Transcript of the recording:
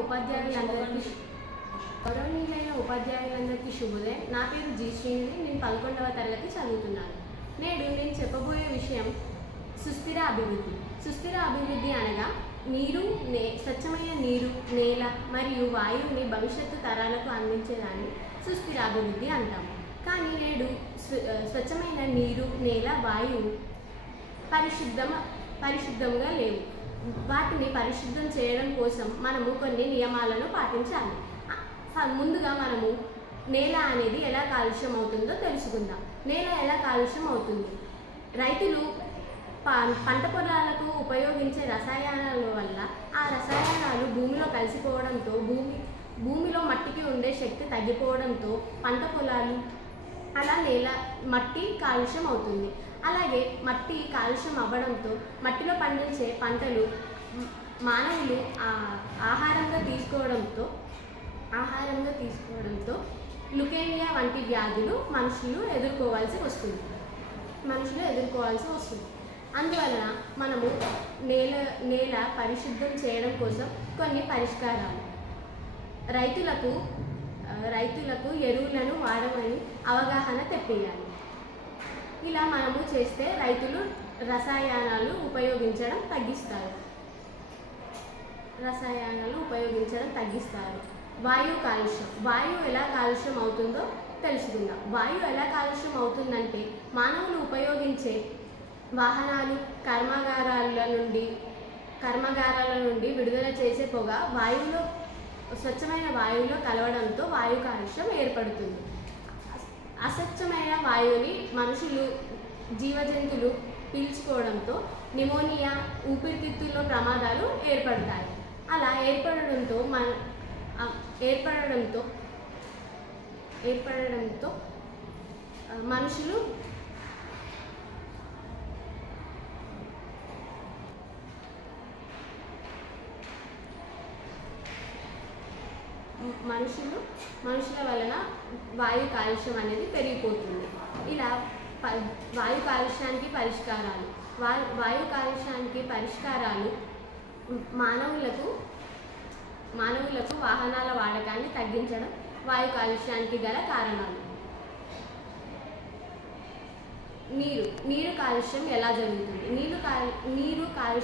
ఉపాధ్యాయులందరికీ శుభోదయం. నా పేరు జి శ్రీనిధి. నేను 11వ తరగతి చదువుతున్నాను. నేడు నేను చెప్పబోయే విషయం సుస్థిర అభివృద్ధి. సుస్థిర అభివృద్ధి అనగా స్వచ్ఛమైన నీరు, నేల మరియు వాయువుని భవిష్యత్తు తరాలకు అందించేదాన్ని సుస్థిర అభివృద్ధి అంటాము. కానీ నేడు స్వచ్ఛమైన నీరు, నేల, వాయువు పరిశుద్ధంగా లేవు. వాటిని పరిశుద్ధం చేయడం కోసం మనము కొన్ని నియమాలను పాటించాలి. ముందుగా మనము నేల అనేది ఎలా కాలుష్యం అవుతుందో తెలుసుకుందాం. నేల ఎలా కాలుష్యం అవుతుంది? రైతులు పంట పొలాలకు ఉపయోగించే రసాయనాల వల్ల ఆ రసాయనాలు భూమిలో కలిసిపోవడంతో భూమిలో మట్టికి ఉండే శక్తి తగ్గిపోవడంతో పంట పొలాలు మట్టి కాలుష్యం అవుతుంది. అలాగే మట్టి కాలుష్యం అవ్వడంతో మట్టిలో పండించే పంటలు మానవులు ఆహారంగా తీసుకోవడంతో లుకేమియా వంటి వ్యాధులు మనుషులు ఎదుర్కోవాల్సి వస్తుంది. అందువలన మనము నేల పరిశుద్ధం చేయడం కోసం కొన్ని పరిష్కారాలు: రైతులకు ఎరువులను వాడమని అవగాహన తెప్పియాలి. ఇలా మనము చేస్తే రైతులు రసాయనాలు ఉపయోగించడం తగ్గిస్తారు. వాయు కాలుష్యం. వాయువు ఎలా కాలుష్యం అవుతుందో తెలుసుకుందాం. వాయువు ఎలా కాలుష్యం అవుతుందంటే, మానవులు ఉపయోగించే వాహనాలు, కర్మాగారాల నుండి విడుదల చేసే పొగ స్వచ్ఛమైన వాయువులో కలవడంతో వాయు కాలుష్యం ఏర్పడుతుంది. అస్వచ్ఛమైన వాయువుని మనుషులు, జీవజంతువులు పీల్చుకోవడంతో నిమోనియా, ఊపిరితిత్తుల్లో ప్రమాదాలు ఏర్పడతాయి. అలా ఏర్పడడంతో మనుషులు మనుషుల వలన వాయు కాలుష్యం అనేది పెరిగిపోతుంది. ఇలా వాయు కాలుష్యానికి పరిష్కారాలు మానవులకు వాహనాల వాడకాన్ని తగ్గించడం వాయు కాలుష్యానికి గల కారణాలు. నీరు కాలుష్యం ఎలా జరుగుతుంది? నీరు కాలుష్యం